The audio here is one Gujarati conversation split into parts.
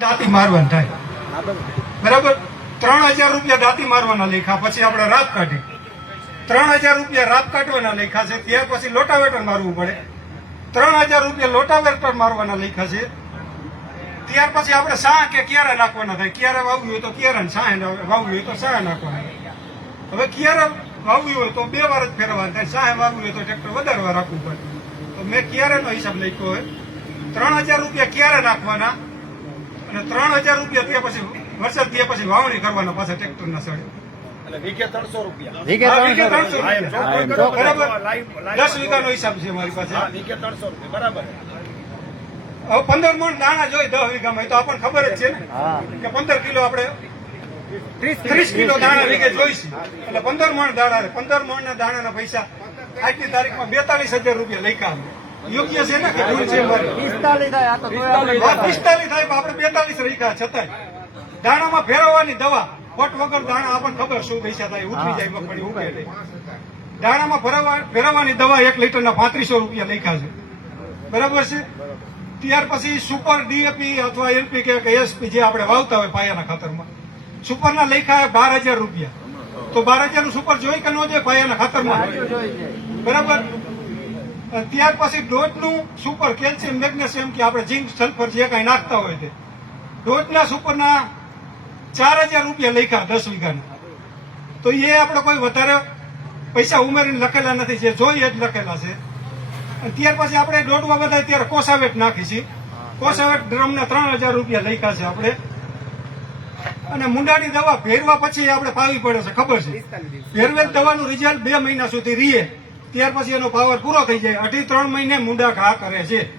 દાંતી મારવાના થાય બરાબર 3000 રૂપિયા દાંતી મારવાના લેખા પછી આપણે રાપ કાઢી 3000 રૂપિયા રાપ કાઢવાના લેખા છે ત્યાર પછી લોટાવેટર મારવું પડે 3000 રૂપિયા લોટાવેટર મારવાના લેખા છે ત્યાર પછી આપણે સાહ કે ક્યારે નાખવાના થાય ક્યારે વાવવી હોય તો ક્યારે સાહ વાવવી હોય તો સાહ નાખવાના હવે ક્યારે વાવવી હોય તો 2 વાર જ ફેરવવાનું થાય સાહ વાવવી હોય તો ટ્રેક્ટર વધારે વાર રાખવું પડે તો મેં ક્યારેનો હિસાબ લખ્યો હોય 3000 રૂપિયા ક્યારે નાખવાના અને 3000 રૂપિયા ત્યાં પછી વરસાદ થયા પછી વાવણી કરવાના પાછા ટ્રેક્ટર ના સડે વીઘે 300 રૂપિયા બરાબર 10 વીઘાનો હિસાબ છે મારી પાસે વીઘે 300 રૂપિયા બરાબર હવે 15 મણ દાણા જોઈ 10 વીઘામાં તો આપણને ખબર જ છે ને કે 15 કિલો આપણે 30 કિલો દાણા વીઘે જોઈશું એટલે 15 મણ દાણા 15 મણ ના દાણાના પૈસા આજની તારીખમાં 42000 રૂપિયા લખ્યા યોગ્ય છે ને કે ભૂલ છે મારી 45 થાય આ તો 45 થાય આપણે 42 રાખ્યા છતાંય દાણામાં ફેરવવાની દવા ફટ વગર દાણા આપણને ખબર શું પૈસા થાય ઉતરી જાય મગફળી ઉગે દાણામાં ફેરવવાની દવા 1 લીટરના 3500 રૂપિયા લખ્યા છે બરાબર છે ત્યાર પછી સુપર ડીએપી અથવા એનપીકે કે એસપી જે આપણે વાવતા હોય પાયાના ખાતરમાં સુપરના લખ્યા 12000 રૂપિયા તો 12000 નું સુપર જોઈ કે ન જોઈએ પાયાના ખાતરમાં બરાબર ત્યાર પછી ડોઝનું સુપર કેલ્શિયમ મેગ્નેશિયમ કે આપણે ઝીંક સલ્ફર જે કઈ નાખતા હોય તે ડોઝના સુપરના 4000 રૂપિયા લખ્યા 10 વીઘાના તો એ આપણે કોઈ વધારે પૈસા ઉમેરીને લખેલા નથી જે જોઈએ જ લખેલા છે ત્યાર પછી આપણે દોડવા બધા ત્યારે કોસાવેટ નાખી છે કોસાવેટ ડ્રમના 3000 રૂપિયા લખ્યા છે આપણે અને મુંડાની દવા ભેરવા પછી આપણે પાવી પડે છે ખબર છે ભેરવેલ દવાનું રિઝલ્ટ 2 મહિના સુધી રીએ ત્યાર પછી એનો પાવર પૂરો થઈ જાય 2.5-3 મહિને મુંડા ઘા કરે છે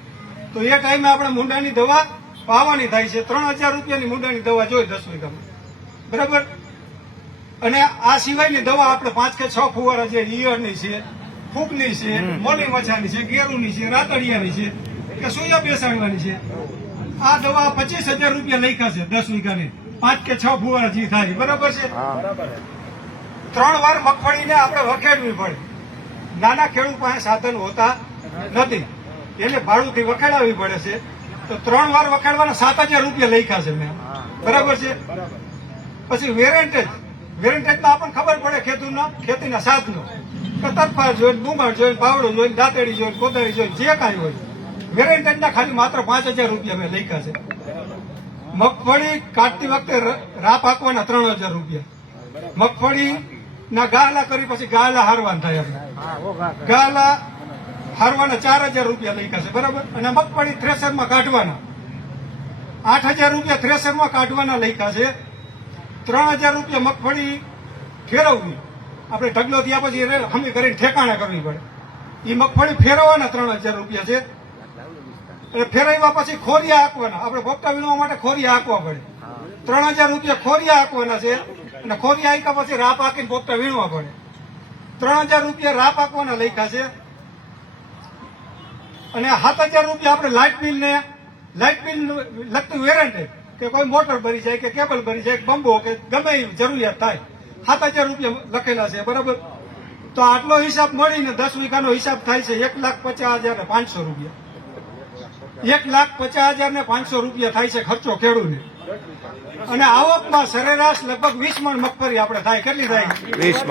તો એ ટાઈમે આપણે મુંડાની દવા પાવાની થાય છે 3000 રૂપિયાની મુંડાની દવા જોઈ 10 વીઘામાં બરાબર અને આ સિવાયની દવા આપણે 5 કે 6 ફુવારા જે ઈયળની છે ફૂગની છે મોલી મચ્છાની છે ગેરુની છે રાતડિયાની છે કે સુયા બેસાડવાની છે આ દવા 25000 રૂપિયા લખ્યા છે 10 વીઘાની 5 કે 6 ફુવારા જે થાય બરાબર છે 3 વાર મગફળીને આપણે વખેડવી પડે નાના ખેડૂત પાસે સાધન હોતા નથી એને ભાડુંથી વખેડાવી પડે છે તો 3 વાર વખેડવાના 7000 રૂપિયા લખ્યા છે મેં બરાબર છે પછી વેરેન્ટેજમાં આપણને ખબર પડે ખેતીના સાધનો તરફાર જોઈને ડુંગળ જોઈને પાવડો જોઈને દાંતેડી જોઈને કોદારી જોઈને જે કાંઈ હોય વેરેન્ટેજના ખાલી માત્ર 5000 રૂપિયા મેં લખ્યા છે મગફળી કાઢતી વખતે રાપ હાંકવાના 3000 રૂપિયા મગફળી ના ગાલા કરી પછી ગાલા હારવાના થાય આપણે ગાલા હારવાના 4000 રૂપિયા લખ્યા છે બરાબર અને મગફળી થ્રેસરમાં કાઢવાના 8000 રૂપિયા થ્રેસરમાં કાઢવાના લખ્યા છે 3000 રૂપિયા મગફળી ફેરવવી આપણે ઢગલો થયા પછી હમી કરીને ઠેકાણા કરવી પડે એ મગફળી ફેરવવાના 3000 રૂપિયા છે એટલે ફેરવ્યા પછી ખોરિયા હાંકવાના આપણે પોપટા વીણવા માટે ખોરિયા હાંકવા પડે 3000 રૂપિયા ખોરિયા હાંકવાના છે અને ખોરિયા હાંક્યા પછી રાપ હાંકીને પોપટા વીણવા પડે 3000 રૂપિયા રાપ હાંકવાના લખ્યા છે અને 7000 રૂપિયા આપણે લાઇટ બિલ લગતું વેરંટી કે કોઈ મોટર ભરી જાય કે કેબલ ભરી જાય બંબો કે ગમે એ જરૂરિયાત થાય 7000 રૂપિયા લખેલા છે બરાબર તો આટલો હિસાબ મળીને 10 વીઘાનો હિસાબ થાય છે 1,50,500 રૂપિયા 1,50,500 રૂપિયા થાય છે ખર્ચો ખેડૂતને અને આવકમાં સરેરાશ લગભગ 20 મણ મગફળી આપણે થાય કેટલી થાય 20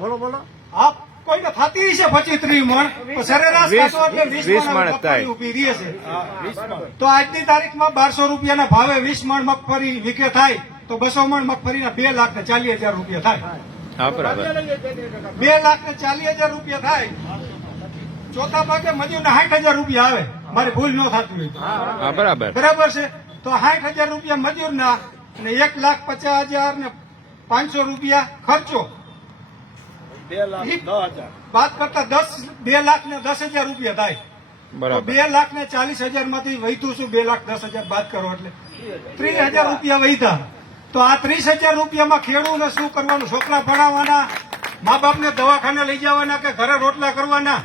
મણ બોલો આપ કોઈને થતી છે 25-30 મણ સરેરાશ 20 મણ મગફળી ઉભી રહે છે તો આજની તારીખમાં 1200 રૂપિયાના ભાવે 20 મણ મગફળી વીઘે થાય તો 200 મણ મગફળીના 2,40,000 રૂપિયા થાય 2,40,000 રૂપિયા થાય ચોથા ભાગે મજૂરના 60,000 રૂપિયા આવે મારી ભૂલ ન થતી હોય બરાબર છે તો 60,000 રૂપિયા મજૂરના અને 1,50,500 રૂપિયા ખર્ચો 2,10,000 બાદ કરતા 2,10,000 રૂપિયા થાય 2,40,000 માંથી વહીતું શું 2,10,000 બાદ કરો એટલે 30,000 રૂપિયા વહીતા તો આ 30,000 રૂપિયામાં ખેડૂતને શું કરવાનું છોકરા ભણાવવાના મા બાપને દવાખાને લઈ જવાના કે ઘરે રોટલા કરવાના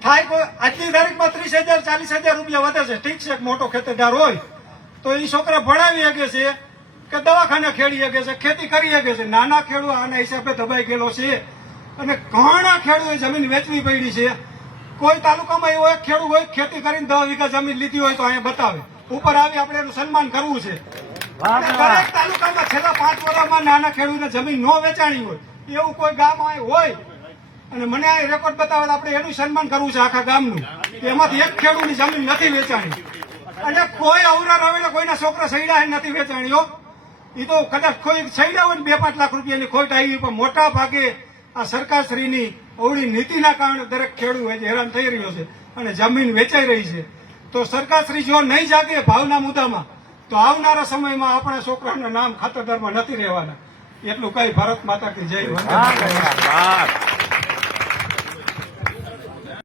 થાય કોઈ આજની તારીખમાં 30,000-40,000 રૂપિયા વધે છે ઠીક છે એક મોટો ખેતરદાર હોય તો એ છોકરા ભણાવી શકે છે કે દવાખાને ખેડી શકે છે ખેતી કરી શકે છે નાના ખેડૂત આના હિસાબે દબાઈ ગયેલો છે અને ઘણા ખેડૂતોએ જમીન વેચવી પડી છે કોઈ તાલુકામાં એવો એક ખેડૂત હોય ખેતી કરીને 10 વીઘા જમીન લીધી હોય તો અહીંયા બતાવે. ઉપર આવી આપણે એનું સન્માન કરવું છે. વાહ, અને વાહ. દરેક તાલુકામાં છેલ્લા 5 વર્ષમાં નાના ખેડૂતને જમીન ન વેચાણી હોય એવું કોઈ ગામ અહીં હોય અને મને આ રેકોર્ડ બતાવે તો આપણે એનું સન્માન કરવું છે આખા ગામનું કે એમાંથી એક ખેડૂતની જમીન નથી વેચાણી અને કોઈ અવરા રવેલા કોઈના છોકરા સૈડા નથી વેચાણીઓ. એ તો કદાચ કોઈ સૈડા હોય ને 2-5 લાખ રૂપિયાની ખોટ આવી પણ મોટા ભાગે આ સરકારશ્રીની અવળી નીતિના કારણે દરેક ખેડૂત હેરાન થઈ રહ્યો છે અને જમીન વેચાઈ રહી છે. તો સરકારશ્રી જો નહીં જાગે ભાવના મુદ્દામાં તો આવનારા સમયમાં આપણા છોકરાના નામ ખાતરદારમાં નથી રહેવાના. એટલું કઈ ભારત માતા કી જય. વાહ, વાહ, વાહ.